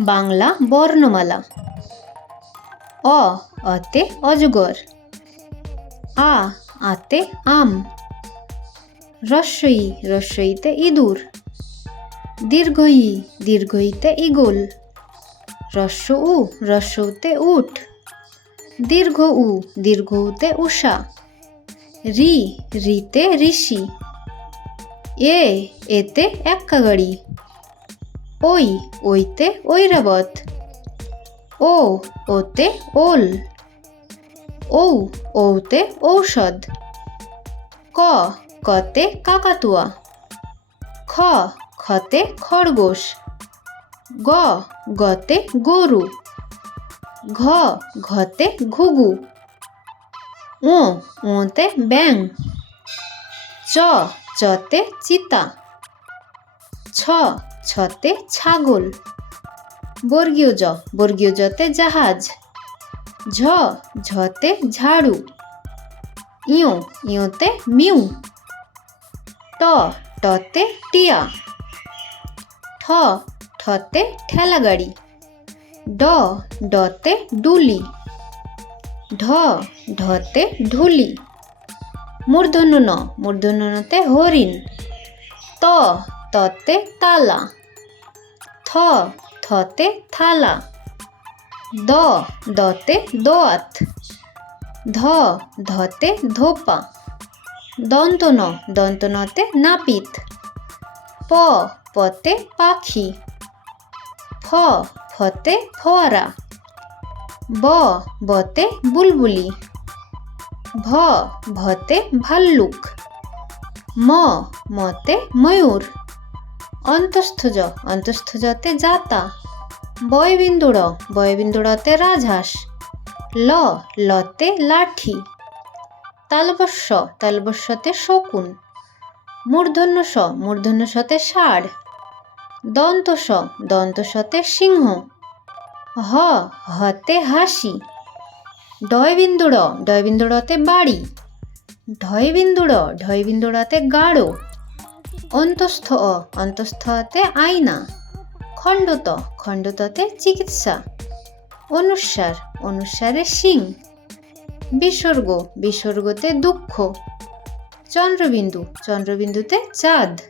বাংলা বর্ণমালা। অ, অতে অজগর। আ, আতে আম। রস্বই রস্বইতে ইঁদুর। দীর্ঘই দীর্ঘইতে ইগল রস্য উ, রস্যতে উট। দীর্ঘ উ দীর্ঘ উতে উষা। রি, রিতে ঋষি। এ, এতে এক্কা গাড়ি ওই, ওইতে ঐরাবত। ও, ওতে ওল। ঔ, ঔতে ঔষধ। ক, কতে কাকাতুয়া। খ, খতে খরগোশ। গ, গতে গরু। ঘ, ঘতে ঘুঘু। ও ওতে ব্যাং চ, চতে চিতা। ছ ছতে ছাগল। বর্গীয় জ বর্গীয় জতে জাহাজ। ঝ, ঝতে ঝাড়ু। ইয়, ইয়তে মিউ। ট টতে টিয়া। ঠ ঠতে ঠেলা গাড়ি ড, ডতে ডুলি। ঢ ঢতে ঢুলি মূর্ধন্য ন মূর্ধন্য নতে হরিণ। ত ততে তালা। থ, থতে থালা। দ, দতে দোয়াত। ধ, ধতে ধোপা। দন্ত ন দন্ত নতে নাপিত। প, পতে পাখি। ফ, ফতে ফোয়ারা। ব, বতে বুলবুলি। ভ, ভতে ভাল্লুক। ম, মতে ময়ূর। অন্তস্থজ, অন্তস্থজতে জাতা বয়বিন্দুড় বয়বিন্দুড়তে রাজহাঁস। ল, লতে লাঠি। তালবস্য, তালবস্যতে শকুন। মূর্ধন্য স মূর্ধন্য সতে ষাঁড়। দন্ত স দন্ত সতে সিংহ। হ, হতে হাসি। ডয়বিন্দুড় ডয়বিন্দুড়তে বাড়ি। ঢয়বিন্দুড় ঢয়বিন্দুড়তে গাঢ়। অন্তস্থ অ অন্তস্থতে আয়না। খণ্ডত, খণ্ডততে চিকিৎসা। অনুসার, অনুসারে সিং বিসর্গ, বিসর্গতে দুঃখ। চন্দ্রবিন্দু, চন্দ্রবিন্দুতে চাঁদ।